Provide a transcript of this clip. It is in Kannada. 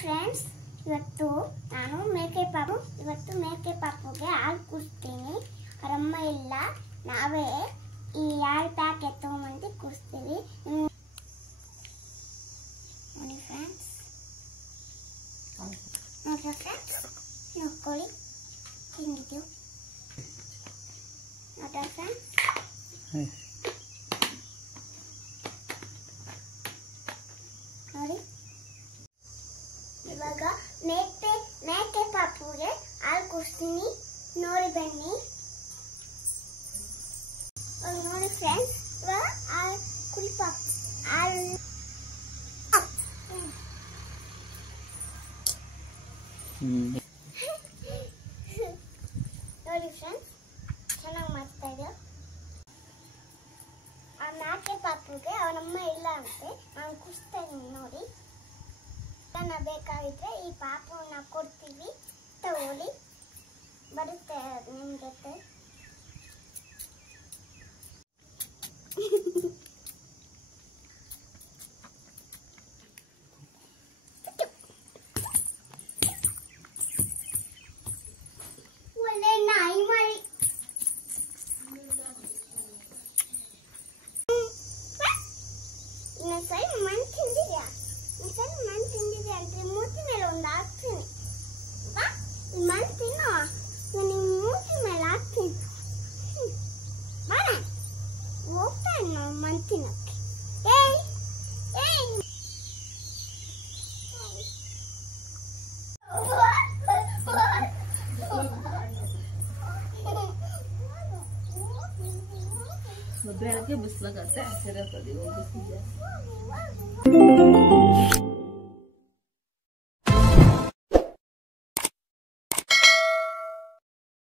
ಫ್ರೆಂಡ್ಸ್, ಇವತ್ತು ನಾನು ಮೇಕೆ ಪಾಪುಗೆ ಹಾಲು ಕುಡಿಸ್ತೀನಿ. ಅವರಮ್ಮ ಇಲ್ಲ, ನಾವೇ ಈ ಹಾಲು ಪ್ಯಾಕ್ ಎತ್ಕೊಂಡ್ಬಂದು ಕುಡಿಸ್ತೀವಿ. ನೋಡಿ ಫ್ರೆಂಡ್ಸ್, ನೋಡ್ಕೊಳ್ಳಿ ಹಿಂಗಿದ್ದೀವಿ. ನೋಡ್ರಿ ಫ್ರೆಂಡ್ಸ್, ನೋಡಿ ಇವಾಗ ಮೇಕೆ ಪಾಪುಗೆ ಹಾಲು ಕುಡಿಸ್ತೀನಿ. ನೋಡಿ ಬನ್ನಿ. ನೋಡಿ ಫ್ರೆಂಡ್ಸ್, ಇವಾಗ ಹಾಲು ಕುಡಿ ಪಾಪು ಹಾಲು ನೋಡಿ ಫ್ರೆಂಡ್ಸ್, ಚೆನ್ನಾಗಿ ಮಾಡ್ತಾ ಇದೆ. ಆ ಮೇಕೆ ಪಾಪುಗೆ ಅವನಮ್ಮ ಇಲ್ಲ ಅಂತೆ, ನಾನು ಕುಡಿಸ್ತಾ ಇದ್ದೀನಿ. ನೋಡಿ, ಬೇಕಾಗಿದ್ರೆ ಈ ಪಾಪುನ ಕೊಡ್ತೀವಿ, ತಗೊಳ್ಳಿ, ಬರುತ್ತೆ ನಿಮ್ಮ ಜೊತೆ. ಒಳ್ಳೆ ನಾಯಿ ಮಾಡಿ ಇನ್ನೊಂದ್ಸರಿ ಮಣ್ಣು ತಿಂದಿದ್ಯಾ? ಮಣ್ಣು ತಿಂದಿದೆ ಅಂದ್ರೆ ಮೂತಿ ಮೇಲೆ ಒಂದು ಹಾಕ್ತೀನಿ. ಮಣ್ಣು ತಿನ್ನೋ, ನಿನ್ನ ಮೂತಿ ಮೇಲೆ ಹಾಕ್ತೀನಿ. ಬಾಣ ಹೋಗ್ತಾ ಇನ್ನು ಮಣ್ಣು ತಿನ್ನೋಕ್ಕೆ. ಏಯ್ ಏಯ್ Berat ya bus banget, saya sudah tadi bus aja.